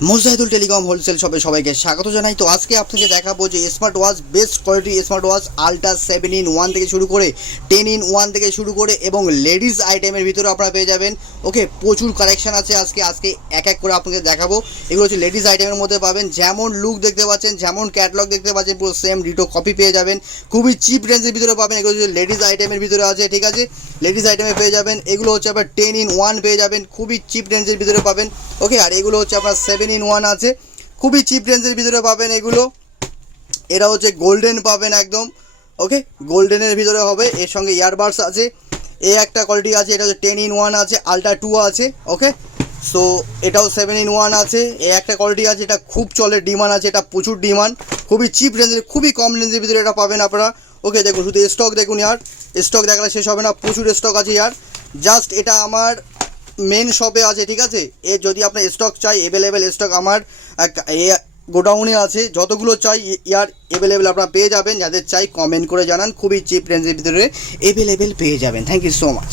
Mujahidul telecom wholesale শপে সবাইকে স্বাগত জানাই। তো আজকে আপনাকে দেখাবো যে smart watch, best quality smart watch, ultra 7-in-1 থেকে শুরু করে 10-in-1 থেকে শুরু করে এবং লেডিস আইটেমের ভিতরে আপনারা পেয়ে যাবেন। ওকে, প্রচুর কালেকশন আছে আজকে এক এক করে আপনাকে দেখাবো। এগুলো হচ্ছে লেডিস আইটেমের মধ্যে পাবেন। যেমন লুক দেখতে পাচ্ছেন, যেমন ক্যাটালগ দেখতে পাচ্ছেন, পুরো সেম ডিটো কপি পেয়ে যাবেন। খুবই চিপ রেঞ্জের ভিতরে পাবেন। এগুলো হচ্ছে লেডিস আইটেমের ভিতরে আছে, ঠিক আছে, লেডিস আইটেমে পেয়ে যাবেন। এগুলো হচ্ছে আপনার 10-in-1 পেয়ে যাবেন, খুবই চিপ রেঞ্জের ভিতরে পাবেন। ওকে, আর এগুলো হচ্ছে আপনার 7-in-1 আছে, খুবই চিপ রেঞ্জের ভিতরে পাবেন এগুলো। এরা হচ্ছে গোল্ডেন পাবেন একদম। ওকে, গোল্ডেনের ভিতরে হবে, এর সঙ্গে ইয়ারবাডস আছে। এ একটা কোয়ালিটি আছে, এটা হচ্ছে 10-in-1 আছে, আল্ট্রা 2 আছে। ওকে, সো এটাও 7-in-1 আছে। এ একটা কোয়ালিটি আছে, এটা খুব চলে, ডিমান্ড আছে, এটা প্রচুর ডিমান্ড, খুবই চিপ রেঞ্জের, খুবই কম রেঞ্জের ভিতরে এটা পাবেন আপনারা। ওকে, দেখুন শুধু স্টক দেখুন ইয়ার, স্টক দেখালে শেষ হবে না, প্রচুর স্টক আছে ইয়ার। জাস্ট এটা আমার মেন শপে আছে, ঠিক আছে। এ যদি আপনার স্টক চাই, অ্যাভেলেবেল স্টক আমার গোডাউনে আছে, যতগুলো চাই ইয়ার অ্যাভেলেবেল আপনারা পেয়ে যাবেন। যাদের চাই কমেন্ট করে জানান, খুবই চিপ রেঞ্জের ভিতরে অ্যাভেলেবেল পেয়ে যাবেন। Thank you so much.